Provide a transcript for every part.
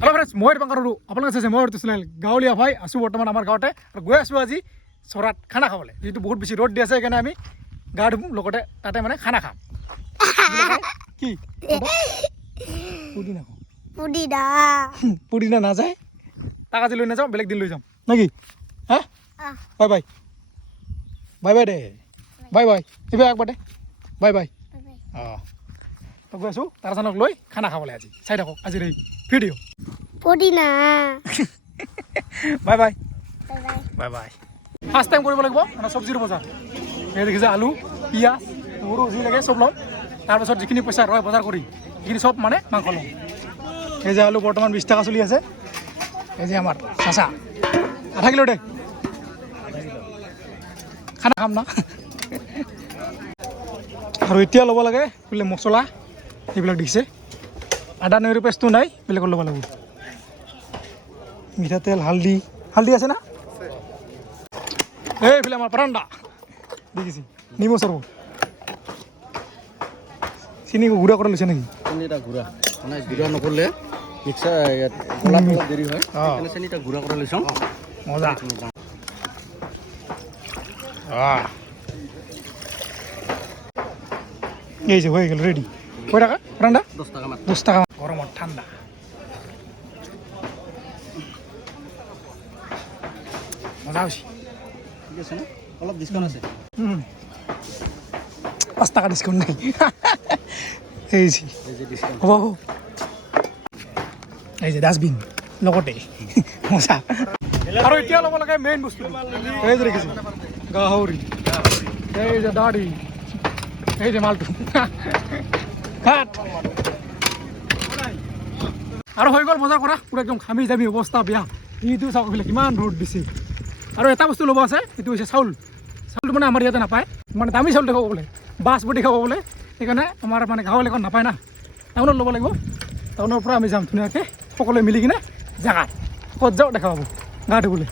Hello' friends মই দীপাংকৰ আপোনালোকে চাইছে মই চেনেল গাঁৱলীয়া ভাই আছোঁ বৰ্তমান আমাৰ গাঁৱতে। আৰু গৈ আছোঁ আজি চৰাত খানা খাবলৈ। যিহেতু বহুত বেছি ৰ'দ দি আছে সেইকাৰণে আমি গা ধুম লগতে তাতে মানে খানা খাম। কি? পুদিনা পুদিনা। পুদিনা নাযায়। তাক আজি লৈ নাযাওঁ বেলেগ দিন লৈ যাম। নেকি? হা? Bye bye. বাই বাই দে। Bye bye. এইবাৰ একবাৰ দে। Bye bye. অঁ তো গৈ আছোঁ তাৰচানক লৈ খানা খাবলৈ আজি। চাই থাকক আজিৰ এই ভিডিঅ' পুদিনা। Bye bye. Bye bye. First time কৰিব লাগিব মানে চব্জিৰ বজাৰ। এই দেখিছে আলু পিঁয়াজ সৰু যি লাগে চব ল'ম। তাৰপাছত যিখিনি পইচা ৰয় বজাৰ কৰি সেইখিনি চব মানে মাংস ল'ম। এই যে আলু বৰ্তমান বিছ টকা চলি আছে। এই যে আমাৰ চাচা। আধা কিলো দে। খানা খাম না। আৰু এতিয়া ল'ব লাগে বোলে মছলা। সেইবিলাক দিছে আদা নহৰু পেষ্টটো নাই বেলেগত ল'ব লাগিব। মিঠাতেল হালধি হালধি আছে না? এইফালে আমাৰ পৰাণ্ডা। দেখিছি নিমু চৰ্বত চিনি গুড়া কৰি লৈছে নেকি? চেনিটা গুড়া। মানে গুড়া নকৰিলে মিক্সাৰ দেৰি হয়। গুড়া কৰি লৈছোঁ। মজা। এই যে হয়ে গেল রেডি কয় টাকা? পরান্ডা দহ টকা দশ টাকা। গরমত ঠান্ডা। মজা হয়েছে? ঠিক আছে নে? অলপ ডিছকাউণ্ট আছে। পাঁচ টাকা ডিসকাউন্ট নাই। এই যে। এই যে ডিছকাউণ্ট হ'ব হ'ব এই যে ডাষ্টবিন লগতে। মজা। আৰু এতিয়া ল'ব লাগে মেইন বস্তু। এই যে দেখিছোঁ। গাহৰি। এই যে দাড়ি। এই যে মালটো। কাঠ আৰু হৈ গ'ল বজাৰ কৰা। পূৰা একদম ঘামি জামি অৱস্থা, বেয়া। ইটো চাওক কিমান ৰ'দ দিছে। আৰু এটা বস্তু ল'ব আছে সেইটো হৈছে চাউল। চাউলটো মানে আমাৰ ইয়াতে নাপায়। মানে দামী চাউল দেখাব বোলে। বাছপতি খাব বোলে। সেইকাৰণে আমাৰ মানে গাঁও এলেকাত নাপায় না। টাউনত ল'ব লাগিব। টাউনৰ পৰা আমি যাম ধুনীয়াকৈ। সকলোৱে মিলি কিনে জেগাত। ক'ত যাওঁ দেখা পাব। গা ধুবলৈ।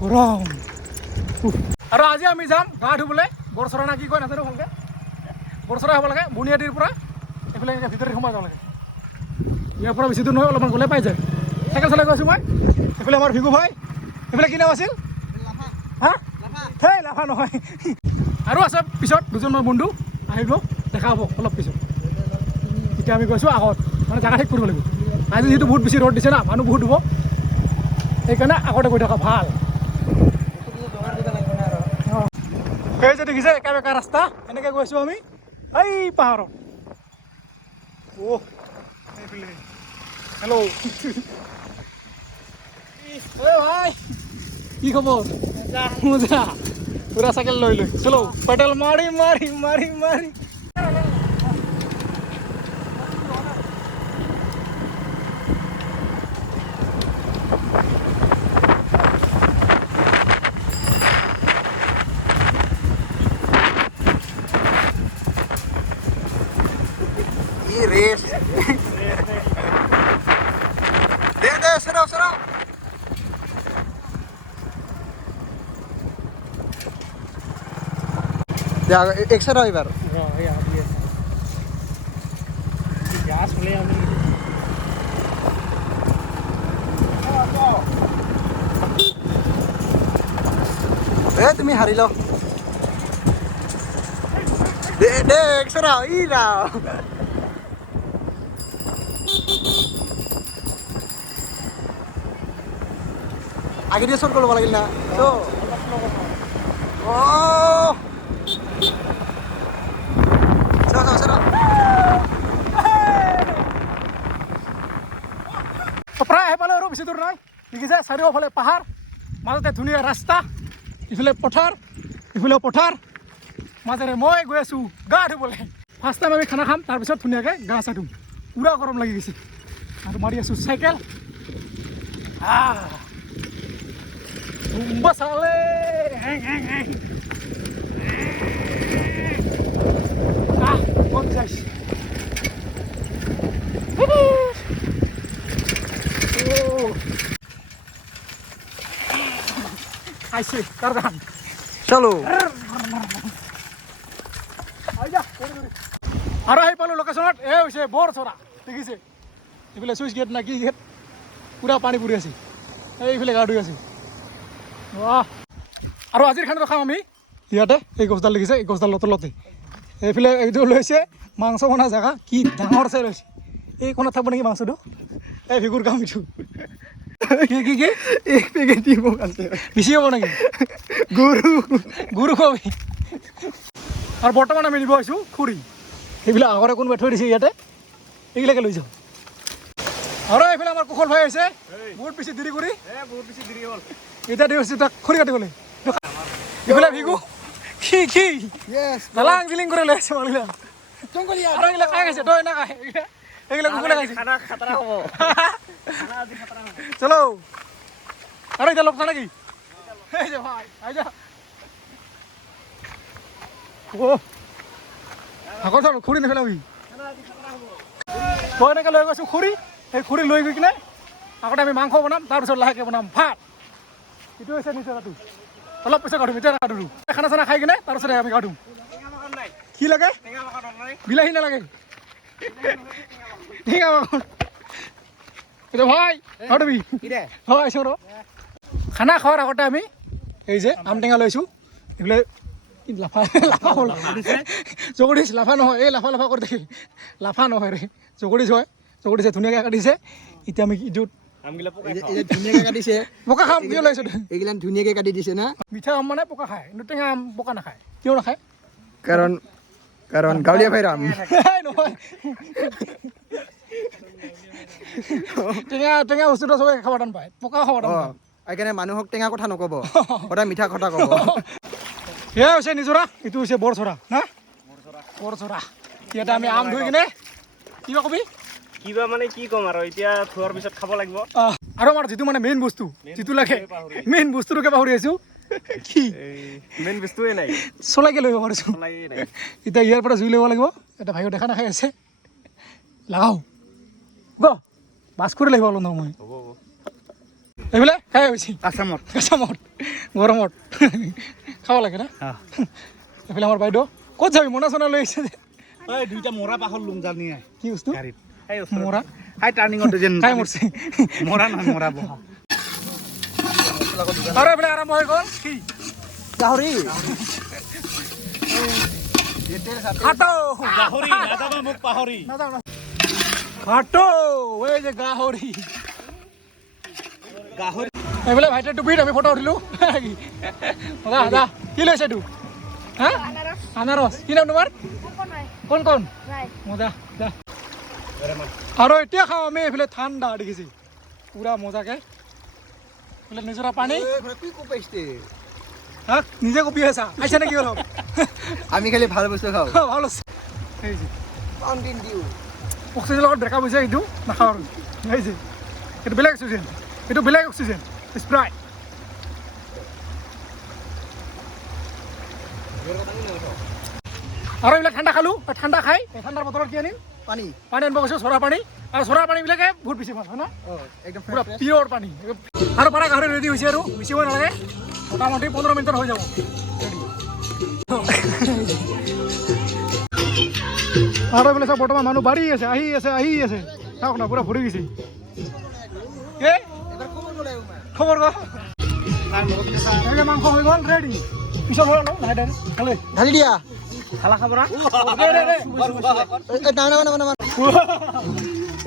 গৰম। আৰু আজি আমি যাম গা ধুবলৈ। বৰচৰা না কি কয় নাজানো ভালকৈ। বৰচৰা হ'ব লাগে, বুনিয়াদীৰ পৰা। এইফালে এনেকৈ ভিতৰত সোমাই যাব লাগে ইয়াৰ পৰা বেছি দূৰ নহয় অলপমান গ'লে পাই যায়। চাইকেল চলাই গৈ আছোঁ মই। এইফালে আমাৰ ভিগু ভাই। এইফালে কি নাম আছিল? হা? সেই লাফা নহয়। আৰু আছে পিছত দুজনমান বন্ধু। আহিব দেখা হ'ব অলপ পিছত। এতিয়া আমি গৈছোঁ আগত। মানে জেগা ঠিক কৰিব লাগিব। আজি যিহেতু বহুত বেছি ৰ'দ দিছে না মানুহ বহুত হ'ব সেইকাৰণে আগতে গৈ থকা ভাল। এই যে দেখিছে একা বেকা ৰাস্তা। এনেকৈ গৈছোঁ আমি। এই পাহাৰত। হেল্ল' এই ভাই কি খবৰ? মজা। পুরা চাইকেল লৈ লৈ। চলো পেডেল মাৰি মাৰি মাৰি মাৰি এই ৰেচ দে দে সৰাও সৰাও এক সৰাও এইবাৰ গ্যাস হলে আমি এ তুমি হাৰিল দে দে এক সৰাও ই ৰাও আগে দিয়ে চট কৰিব লাগিল না চ' অ' চাও চাও চাও তো প্ৰায় আহি পালে আৰু বেছি দূৰ নাই। দেখিছে চাৰিওফালে পাহাৰ মাজতে ধুনীয়া ৰাস্তা ইফালে পথাৰ ইফালে পথাৰ মাজেৰে মই গৈ আছোঁ গা ধুবলৈ। ফাৰ্ষ্ট টাইম আমি খানা খাম তাৰপিছত ধুনীয়াকৈ গা চা ধুম। পূৰা গৰম লাগি গৈছে। আৰু মাৰি আছোঁ চাইকেল। আহ. Ah, vamos guys. Oh. চলো। আৰু আহি পালোঁ লোকেশ্যনত এই হৈছে বৰ চৰা দেখিছে? এইফালে চুইচ গেট না কি গেট পূৰা পানী পৰি আছে। এইফালে গা ধুই আছে। বাহ। আৰু আজিৰ খানাটো খাম আমি। ইয়াতে এই গছডাল দেখিছে? এই গছডাল তলতে এইফালে এইটো লৈছে মাংস বনা জেগা। কি ডাঙৰ চাই লৈছে এই কোণত থাকিব নেকি মাংসটো? এই ভিগুৰ কাম এইটো কি কি কি? এক পেকেট দিব আছে? বেছি হ'ব নেকি? গৰু গুৰু খুৱাবি আৰু বৰ্তমান আমি নিব আহিছোঁ খুৰী। সেইবিলাক আগতে কোনোবাই থৈ দিছে ইয়াতে? এইবিলাকে লৈ যাওঁ। আৰু এইফালে আমাৰ কুশল ভাই আহিছে। বহুত বেছি দেৰি কৰি। বহুত বেছি দেৰি হ'ল। এতিয়া দেৰি হৈছে তাক খৰি কাটিবলৈ। এইফালে ভিগু কি কি দালাং দিলিং কৰি লৈ আছে মানুহবিলাক আৰু। এইবিলাক খাই খাইছে তই না এইবিলাক কুকুৰে খাইছে। খানা খাতৰা হ'ব। চলো। আৰু এতিয়া লগ নেকি এই যে ভাই আহি যা। ও। আগৰ চাল খুৰি নেপেলাবি তই এনেকৈ লৈ গৈছোঁ খুৰি সেই খুৰি লৈ গৈ কিনে আগতে আমি মাংস বনাম তাৰপিছত লাহেকৈ বনাম। ভাত। এইটো হৈছে নিজৰাটো অলপ পিছত কাটোম এতিয়া কাটোঁ খানা চানা খাই কিনে তাৰপিছতে আমি কাটোম। কি লাগে? বিলাহী নালাগে। ঠিক আছে ভাই কাটবি হয় ৰ। খানা খোৱাৰ আগতে আমি এই যে আম টেঙা লৈছোঁ এইফালে কি লাফা লাফা হ'ল। জগদীশ লাফা নহয়। এই লাফা লাফা কৰি দেখি লাফা নহয় ৰে। জগদীশ হয়। জগদীশে ধুনীয়াকৈ কাটিছে। এতিয়া আমি ইটোত ধুনীয়াকৈ কাটিছে। পকা খাম কিয় লাগিছে এইগিলান ধুনীয়াকৈ কাটি দিছে না? মিঠা আম মানে পকা খায়। কিন্তু টেঙা আম পকা নাখায়। কিয় নাখায়? কাৰণ কাৰণ গাঁৱলীয়া ভাইৰাম এই টেঙা টেঙা বস্তুটো চবে খাব টান পায়। পকা খাব টান পায়। সেইকাৰণে মানুহক টেঙা কথা নক'ব। সদায় মিঠা কথা ক'ব। এয়া হৈছে নিজৰা এইটো হৈছে বৰচৰা না? বৰচৰা। ইয়াতে আমি আম ধুই কিনে কিবা? কবি কিবা মানে কি ক'ম আৰু এতিয়া থোৱাৰ পিছত খাব লাগিব। আৰু আমাৰ যিটো মানে মেইন বস্তু যিটো লাগে মেইন বস্তুটোকে পাহৰি আছোঁ। কি? মেইন বস্তুৱে নাই। চলাইকে লৈ পাৰিছোঁ? চলাই নাই। এতিয়া ইয়াৰ পৰা জুই ল'ব লাগিব এটা ভাইও দেখা নাখাই আছে। লাগাও। গ বাছ কৰি লাগিব অলপ মই এইফালে খাই হৈছে আছামত কেঁচামত গৰমত। খাব লাগে না? এইফালে আমাৰ বাইদেউ ক'ত যাবি? মনা চনা লৈ আহিছে যে। এই দুইটা মৰা পাহৰ লুং জাল নিয়ে। কি বস্তু? মৰা? হাই টাৰ্ণিঙত মৰা নহয় মৰা বহা আৰু এইফালে আৰম্ভ হৈ গ'ল। কি? গাহৰি এইফালে ভাইটিৰ টুপিত আমি ফটো উঠিলোঁ। কি লৈছে এইটো? হা? আনাৰস কি নাম তোমাৰ? কোন কোন মজা আৰু এতিয়া খাওঁ আমি এইফালে ঠাণ্ডা দেখিছে। পূৰা মজাকে। এইফালে নিজৰা পানী? নিজে কপি আছা? আহিছে নেকি অলপ? আমি খালি ভালো বস্তু খাওঁ। ভালো আছে অক্সিজেনৰ লগত ব্ৰেকআপ হৈছে এইটো নাখাওঁ আৰু। এই যে। এইটো বেলেগ অক্সিজেন এইটো বেলেগ অক্সিজেন স্প্ৰাইট আৰু এইবিলাক ঠাণ্ডা খালোঁ। ঠাণ্ডা খাই। ঠাণ্ডাৰ বতৰত কি আনিম? পানী। পানী আনিব গৈছোঁ চৰা পানী। আৰু চৰা পানীবিলাকে বহুত বেছি ভালো হয় ন? একদম পুৰা পিয়ৰ পানী। আৰু পাৰা গাহৰি ৰেডি হৈছে আৰু বেছিব নালাগে। মোটামুটি পোন্ধৰ মিনিটত হৈ যাব। আৰু এইফালে চব বৰ্তমান মানুহ বাঢ়ি আছে আহি আছে আহি আছে। চাওক না পুৰা ভৰি গৈছে। খবৰ ক মাংস হৈ গ'ল ৰেডি পিছত হৈ খালে। ঢালি দিয়া। খালা ডাঙৰ ডাঙৰ ডাঙৰ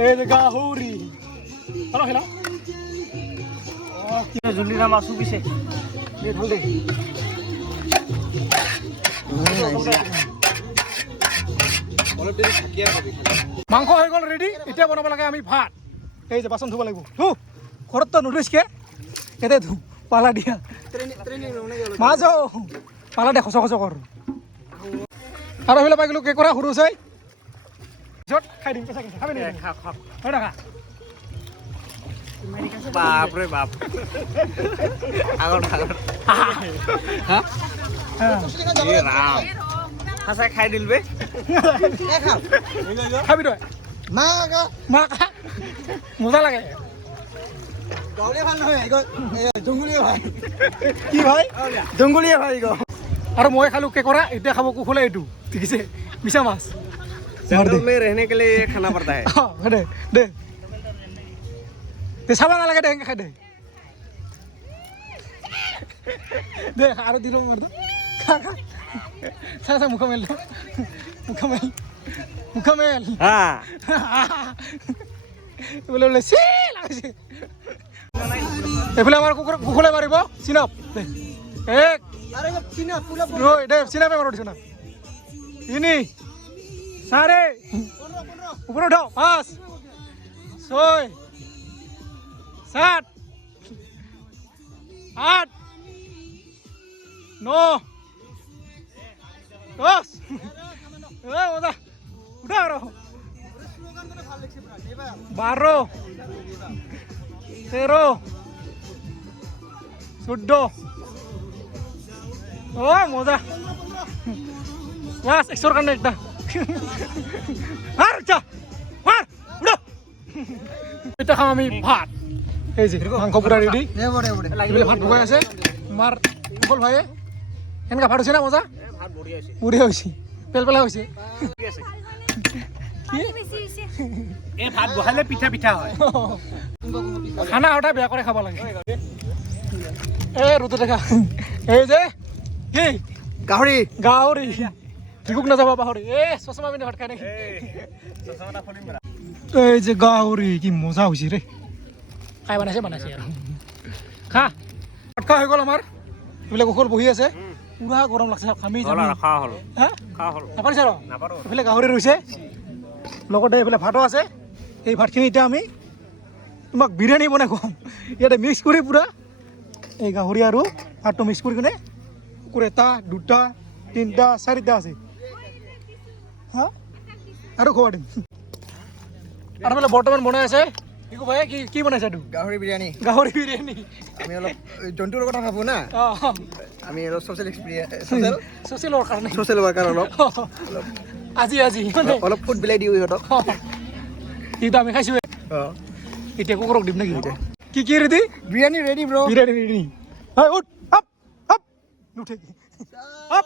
এই যে গাহৰি অলপ খেলা। জুলি নাম আছো পিছে। দে। মাংস হৈ গ'ল ৰেডি এতিয়া বনাব লাগে আমি ভাত। এই যে বাচন ধুব লাগিব। ধু ঘৰততো নুধুইছকে এতে ধু পালা দিয়া। মাছ পালা দে খচ খচ কৰ। আৰু সেইবিলাক পাই গ'লো কেঁকোৰা সৰু চাই খাই দিম কেঁচা খাবি নেকি হয় না? খা বাপৰে বাপ। আগৰ আগৰ হা। এই ৰাম সঁচাই খাই দিল বে। খাবি তই মা মা খা। মজা লাগে। গাঁৱলীয়া ভালো নহয় জংগুলীয়া ভালো কি ভাই? জংগুলীয়া গো। আৰু মই খালোঁ কেঁকোৰা এতিয়া খাব কুশলে এইটো। দেখিছে মিছা মাছ মাৰ দে जंगल में रहने के लिए ये खाना पड़ता है অ, দে দে তে চাব নালাগে দে সেনেকৈ খাই দে দে আৰু দিলোঁ মাৰটো খা খা চা চা মুখ মেল মুখ মেল মুখ মেল হা বোলে বোলে চি লাগিছে এইফালে আমাৰ কুকুৰ কুকুৰে মাৰিব চিনাপ দে এক দুই দে চিনাপে মাৰো দিছোঁ না তিনি চাৰি ওপৰত উঠাও পাঁচ ছয় সাত আট ন দশ উঠা আৰু বাৰ তেৰ চৈধ্য অ মজা। লাষ্ট একশোর কাৰণে একটা মাৰ উঠা। মাৰ উঠা। এতিয়া খাম আমি ভাত। এই যে মাংস ৰেডি এইবিলাক ভাত ভগাই আছে। আমাৰ অকল ভাইয়ে সেনেকা ভাত হৈছে না মজা? ভাত বঢ়িয়া হৈছে। পেল পেলা হৈছে। এই ভাত বহালে পিঠা পিঠা হয়। খানা সদায় বেয়া কৰি খাব লাগে। এ ৰুতু দেখা এই যে কি গাহৰি। গাহৰি। ভিকুক নাযাব পাহৰি। এ চচমা পিন্ধি ভাত খাই নেকি? এই যে গাহৰি কি মজা হৈছে ৰে। খাই বনাইছে বনাইছে আৰু। খা। ভাত খোৱা হৈ গ'ল আমাৰ। এইবিলাক অকল বহি আছে। পুৰা গৰম লাগছে হ'ল নাপাৰিছে আৰু এইফালে গাহৰি ৰৈছে লগতে এইফালে ভাতো আছে। এই ভাতখিনি এতিয়া আমি তোমাক বিৰিয়ানী বনাই খুৱাম। ইয়াতে মিক্স কৰি পূৰা। এই গাহৰি আৰু ভাতটো মিক্স কৰি কিনে এটা দুটা তিনিটা চাৰিটা আছে। হা? আৰু খোৱা দিম। আৰু বোলে বৰ্তমান বনাই আছে। কি ভাই কি কি বনাইছে এইটো? গাহৰি বিৰিয়ানী। গাহৰি বিৰিয়ানী। আমি অলপ জন্তুৰ কথা ভাবোঁ না। আমি অলপ ছ'চিয়েল এক্সপিৰিয়েঞ্চ ছ'চিয়েল কাৰণে ছ'চিয়েল ৱৰ্কাৰ অলপ। আজি আজি মানে অলপ ফুড বিলাই দিওঁ ইহঁতক। কিন্তু আমি খাইছোঁ এতিয়া কুকুৰক দিম নেকি? কি কি ৰেডি বিৰিয়ানী ৰেডি ব্ৰ বিৰিয়ানী ৰেডি হয় উঠ। নুঠে আপ!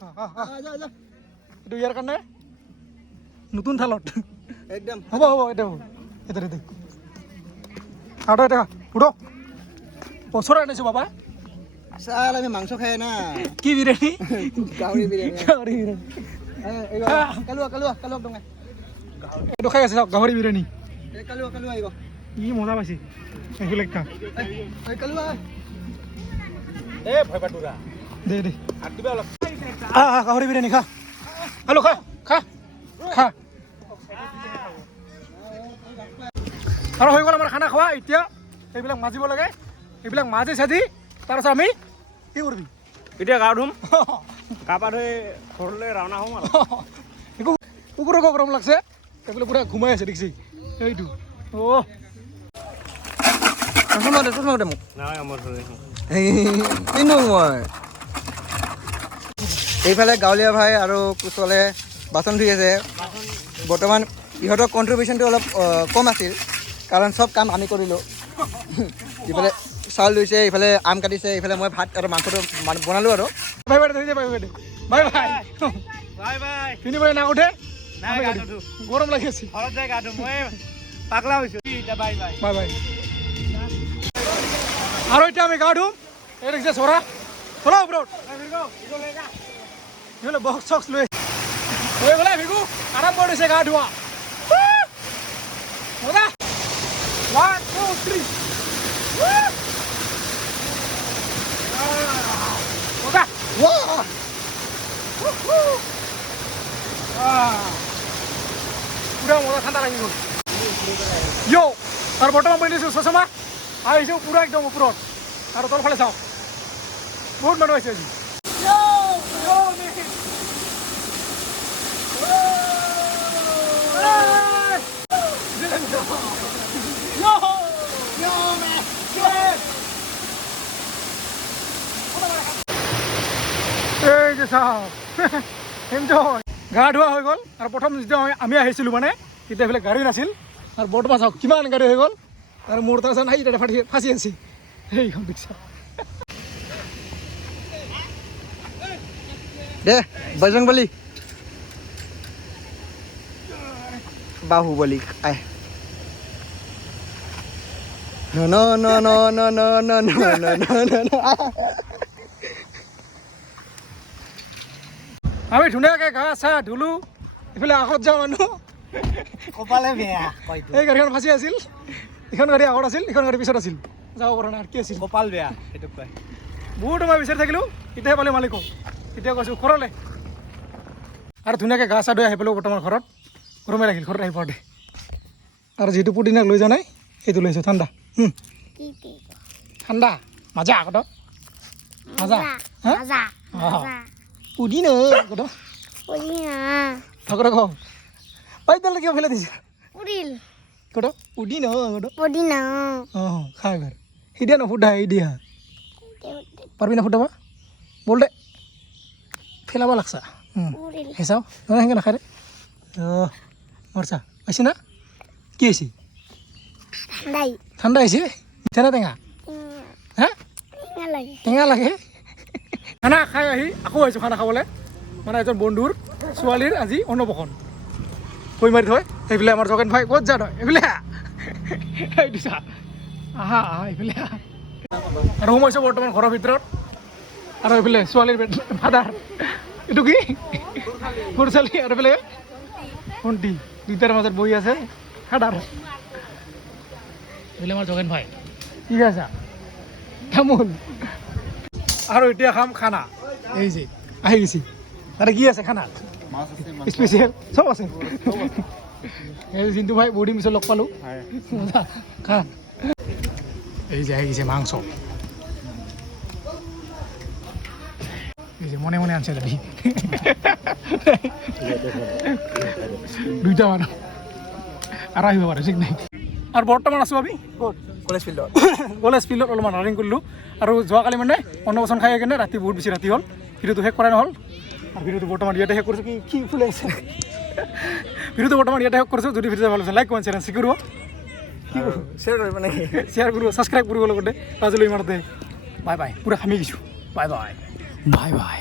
খা, খা, খা। এইটো ইয়াৰ কাৰণে নতুন থালত একদম। হ'ব হ'ব এতিয়া হ'ব। এতিয়া এতিয়া আৰু এতিয়া উঠ। ওচৰত আনিছোঁ বাবা। চাল আমি মাংস খাই না। কি বিৰিয়ানী গাহৰি বিৰিয়ানী। গাহৰি বিৰিয়ানী। কালুৱা কালুৱা কালুৱা দঙাই এইটো খাই আছে চাওক গাহৰি বিৰিয়ানী। কালুৱা কালুৱা আহিব। ই মজা পাইছে। এইবিলাক খা কালুৱা। এ ভয় পাতুৰা দে দে। দিবা অলপ। আহ আহ, গাহৰি বিৰিয়ানী খা। হেল্ল' খা খা খা। আৰু হৈ গ'ল আমাৰ খানা খোৱা এতিয়া এইবিলাক মাজিব লাগে। এইবিলাক মাজি চাজি তাৰপিছত আমি কি কৰিবি? এতিয়া গা ধুম। গা পা ধুই ঘৰলৈ ৰাওনা হ'ম আৰু। একো কুকুৰকো গৰম লাগছে। এইবিলাক পুৰা ঘুমাই আছে দেখিছি। এইটো। অ' চশমা দে চশমা দে মোক। নাই মোৰ পিন্ধো মই এইফালে গাঁৱলীয়া ভাই আৰু কুশলে বাচন ধুই আছে। বৰ্তমান ইহঁতৰ কণ্ট্ৰিবিউশ্যনটো অলপ কম আছিল কাৰণ চব কাম আমি কৰিলোঁ। ইফালে চাউল লৈছে ইফালে আম কাটিছে ইফালে মই ভাত আৰু মাংসটো বনালোঁ আৰু। বাই বাই ধৰি দে bye bye bye bye bye bye না উঠে? নাই গা নুধু। গৰম লাগি আছে। ঘৰত যাই গা ধুম মই পাগলা হৈছোঁ। বাই বাই বাই বাই আৰু এতিয়া আমি গা ধুম এই দেখিছে চৰা চলা ওপৰত এইফালে বক্স চক্স লৈ হৈ গ'লে ভিগু আৰাম কৰি দিছে গা ধোৱা মজা ওৱান টু থ্ৰী মজা পুৰা মজা ঠাণ্ডা লাগি গ'ল ইয় আৰু বৰ্তমান মই দিছোঁ চচমা আহিছোঁ পুৰা একদম ওপৰত আৰু তলফালে চাওঁ। বহুত মানুহ আহিছে আজি। এই যে চাওঁ। গা ধোৱা হৈ গ'ল। আৰু প্ৰথম যেতিয়া আমি- আমি আহিছিলোঁ মানে তেতিয়া এইফালে গাড়ী নাছিল। আৰু বৰ্তমান চাওক কিমান গাড়ী হৈ গ'ল। আৰু মোৰ তাৰপিছত নাই তাতে ফাটি ফাঁচি আছে সেইখন ৰিক্সা দে বজৰংবলী বাহুবলী আই ন ন ন ন ন ন ন ন ন ন ন আমি ধুনীয়াকৈ গা চা ধুলো ইফালে আগত যাওঁ মানুহ কপালে বেয়া এই গাড়ীখন ফাঁচি আছিল ইখন গাড়ী আগত আছিল ইখন গাড়ী পিছত আছিল। যাব পৰা নাই আৰু কি আছিল? কপাল বেয়া সেইটো কয়। বহুত সময় বিচাৰি থাকিলোঁ তেতিয়াহে পালে মালিকক। তেতিয়া কৈছোঁ ঘৰলৈ। আৰু ধুনীয়াকৈ গা চা ধুই আহি পালোঁ বৰ্তমান ঘৰত। গৰমে লাগিল ঘৰত আহি পাওঁতে। আৰু যিটো পুদিনাক লৈ যোৱা নাই সেইটো লৈছোঁ ঠাণ্ডা। ঠাণ্ডা। মাজা আগত। মাজা। পুদিনা আগত। আগত কওঁ পাইতালে কিয় ফেলে দিছে। কত আগত অঁ খা এবাৰ। সিদিয়া নুফুটা সিদিয়া পাৰবি না ফুটাবা? বল দে। ফেলাব লাগছা। সেই চাওঁ। নহয় সেনেকৈ নাখায় অঁ মৰচা পাইছে না? কি হৈছে? ঠাণ্ডা হৈছে? মিঠা না টেঙা? হা? টেঙা লাগে। খানা খাই আহি আকৌ আহিছোঁ খানা খাবলৈ। মানে এজন বন্ধুৰ ছোৱালীৰ আজি অন্নপ্ৰসন কৈ মাৰি থয় সেইফালে আমাৰ জগেন ভাই ক'ত যা এইফালে। আহ এইটো চা আহা আহা এইফালে আহা। আৰু সোমাইছোঁ বৰ্তমান ঘৰৰ ভিতৰত। আৰু এইফালে ছোৱালীৰ ফাদাৰ এইটো কি? সৰু ছোৱালী আৰু এইফালে ভণ্টি। দুইটাৰ মাজত বহি আছে ফাদাৰ এইফালে আমাৰ জগেন ভাই। ঠিক আছে তামোল। আৰু এতিয়া খাম খানা। এই যে আহি গৈছে। তাতে কি আছে খানা? স্পেচিয়েল চব আছে। জিন্তু ভাই বহুত দিন পিছত লগ পালোঁ। এই যে আহি গৈছে মাংস। এই যে মনে মনে আনছে দাদি দুইটা মানুহ আৰু আহিব পাৰে ঠিক নাই। আৰু বৰ্তমান আছোঁ আমি ক'ত? কলেজ ফিল্ডত। কলেজ ফিল্ডত অলপমান ৰানিং কৰিলোঁ। আৰু যোৱাকালি মানে অন্নপ্ৰসন খাই কিনে ৰাতি বহুত বেছি ৰাতি হ'ল। ভিডিঅ'টো শেষ কৰা নহ'ল। আৰু ভিডিঅ'টো বৰ্তমান ইয়াতে শেষ কৰিছোঁ। কি কি ফুলে আছে ভিডিঅ'টো বৰ্তমান ইয়াতে শেষ কৰিছোঁ যদি ভিডিঅ'টো ভালো হৈছে লাইক কমেণ্ট শ্বেয়াৰ কৰিব শ্বেয়াৰ কৰিব নেকি? শ্বেয়াৰ কৰিব ছাবস্ক্ৰাইব কৰিব লগতে। ৰাজলৈ ইমানতে। বাই বাই পূৰা খামি গৈছোঁ বাই বাই বাই বাই